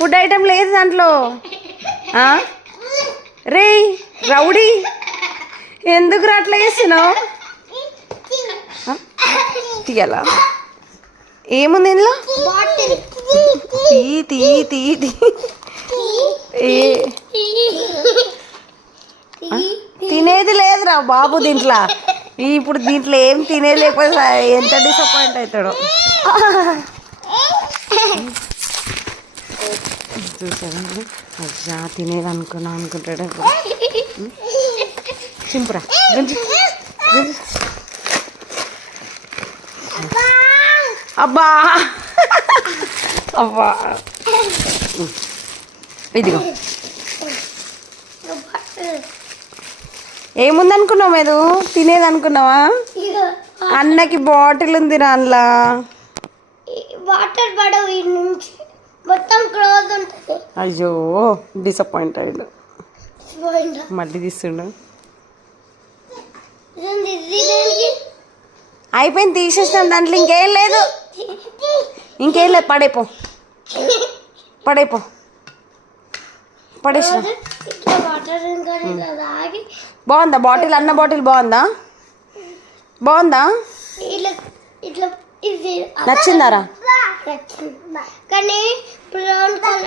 Food item లేదు దాంట్లో. రే rowdy, ఎందుకు అట్లా చేస్తున్నావు? తీయాలా? ఏముంది ఇందులో? తీ తీ తీ తినేది లేదురా బాబు దీంట్లో. ఇప్పుడు దీంట్లో ఏం తినేది లేకపోతే ఎంత డిసప్పాయింట్ అవుతాడో. చూసాను అజ్జా తినేది అనుకుంటాడు. చింపురా గంజి గంజి. అబ్బా అబ్బా ఇదిగో. ఏముందనుకున్నావు మీరు? తినేది అనుకున్నావా? అన్నకి బాటిల్ ఉంది అందులో. వాటర్ పడవు నుంచి మొత్తం క్లోజ్ ఉంటుంది. అయ్యో డిసప్పాయింట్ అయ్యాడు. మళ్ళీ తీస్తుండు. అయిపోయింది, తీసేసినాం. దాంట్లో ఇంకేం లేదు, ఇంకేం లేదు. పడేపో పడేపో పడేసిన. బాగుందా బాటిల్? అన్న బాటిల్ బాగుందా? బాగుందా? నచ్చిందారా? కానీ బ్రౌన్ కలర్